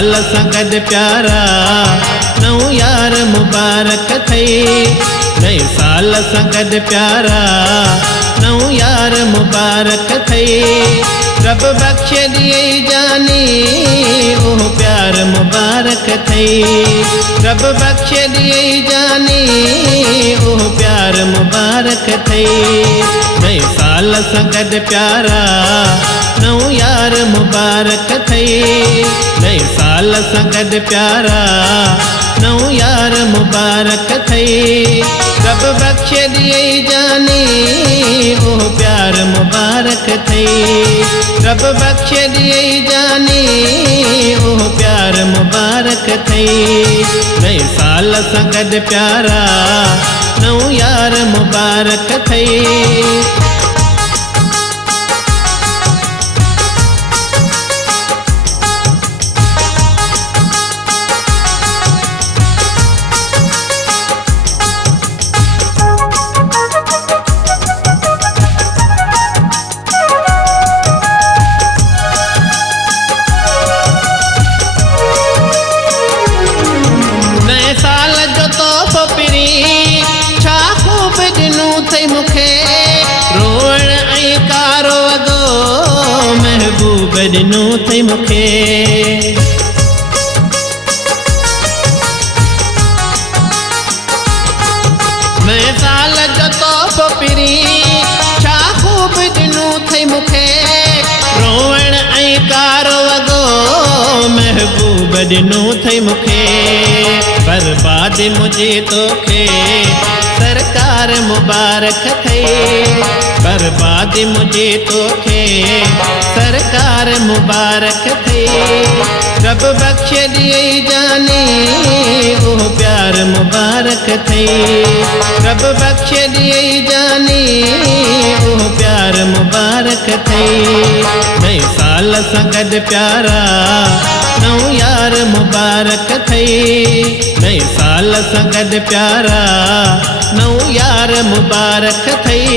साल संगद प्यारा नौ यार मुबारक थई। नए साल संगद प्यारा नौ यार मुबारक थई। रब बख्श दिए जानी ओह प्यार मुबारक थई। रब बख्श दिए जानी ओह प्यार मुबारक थई। नए साल संगद प्यारा नौ यार मुबारक थई। नए साल संगद प्यारा नौ यार मुबारक थई। रब बख्श दिए जानी ओह प्यार मुबारक थई। रब बख्श दिए जानी ओह प्यार मुबारक थई। नए साल संगद प्यारा नौ यार मुबारक थई। ॾिनो थई मूंखे नए साल जो तोहफ़ो पिरी छा ख़ूब ॾिनो थई मूंखे। रोवण ऐं कारो वॻो महबूब ॾिनो थई मूंखे। बर्बाद मुझे तोखे सरकार मुबारक थई। बर्बाद मुझे तोखे सरकार मुबारक थई। रब बख्श दिए जानी ओह प्यार मुबारक थई। रब बख्श दिए जानी ओह प्यार मुबारक थई। नए साल संगद प्यारा नौ यार मुबारक थई। नए साल संगद प्यारा नौ यार मुबारक थई।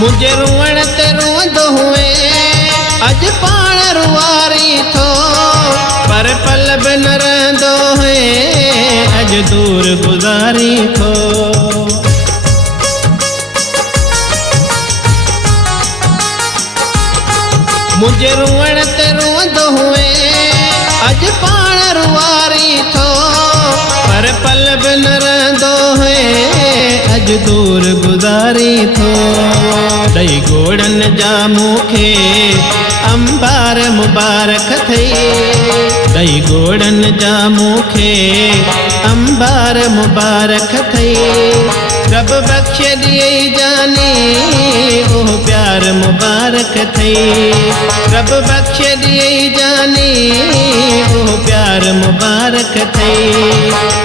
मुझे रुअण ते रोंदो हुए अज पाण रुआरी थो। पर पल बि न रहंदो है अज दूर गुज़ारी थो। मुझे रुअण ते रोंदो हुए अज पाण रुआरी थो। पर पल बि न रहंदो है अज दूर गुज़ारी थो। दई गोड़न जा मूंखे अंबार मुबारक थई। दई गोड़न जा मूंखे अंबार मुबारक थई। रब बख्श दिए जानी ओह प्यार मुबारक थई। रब बख्श दिए जानी ओह प्यार मुबारक थई।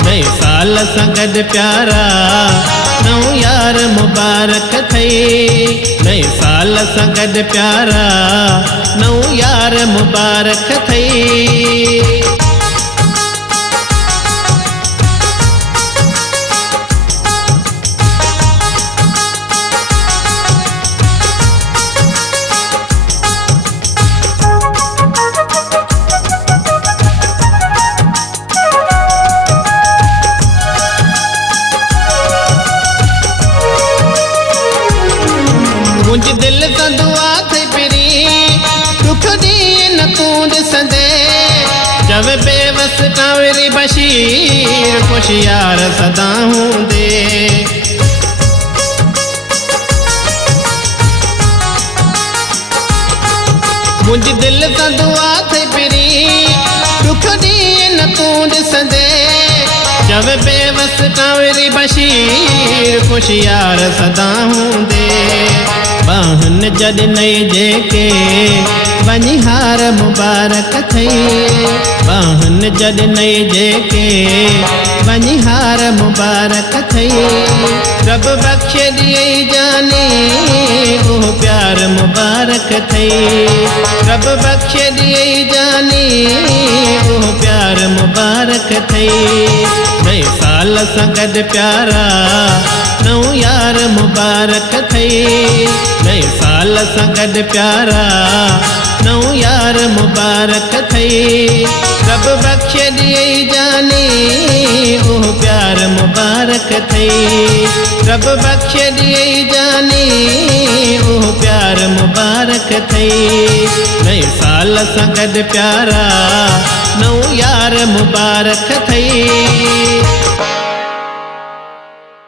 नए साल संगद प्यारा नौ यार मुबारक थई। नए साल संगद प्यारा नौ यार मुबारक थई। मुझ दिल सां दुआ थी पिरी दुख ॾींहं न तूं ॾिसंदे। जब बेवस कांवरी बशीर होशियार सदा हूंदे। मुझ दिल सां दुआ थी पिरी दुख ॾींहं न तूं ॾिसंदे। जब बेवस कांवरी बशीर होशियार सदा हूंदे। बाहन जॾ नई जेके वञी हार मुबारक थई। आहन जड नए जेके बनिहार मुबारक थई रब बख्शे दिए जाने ओह प्यार मुबारक थई रब बख्शे दिए जाने ओह प्यार मुबारक थई नए साल संगद प्यारा नौ यार मुबारक थई नए साल संगद प्यारा नौ यार मुबारक थई रब बख्शे दिए जाने ओह प्यार मुबारक थई रब बख्शे दिए जाने ओह प्यार मुबारक थई नए साल संगद प्यारा नौ यार मुबारक थई।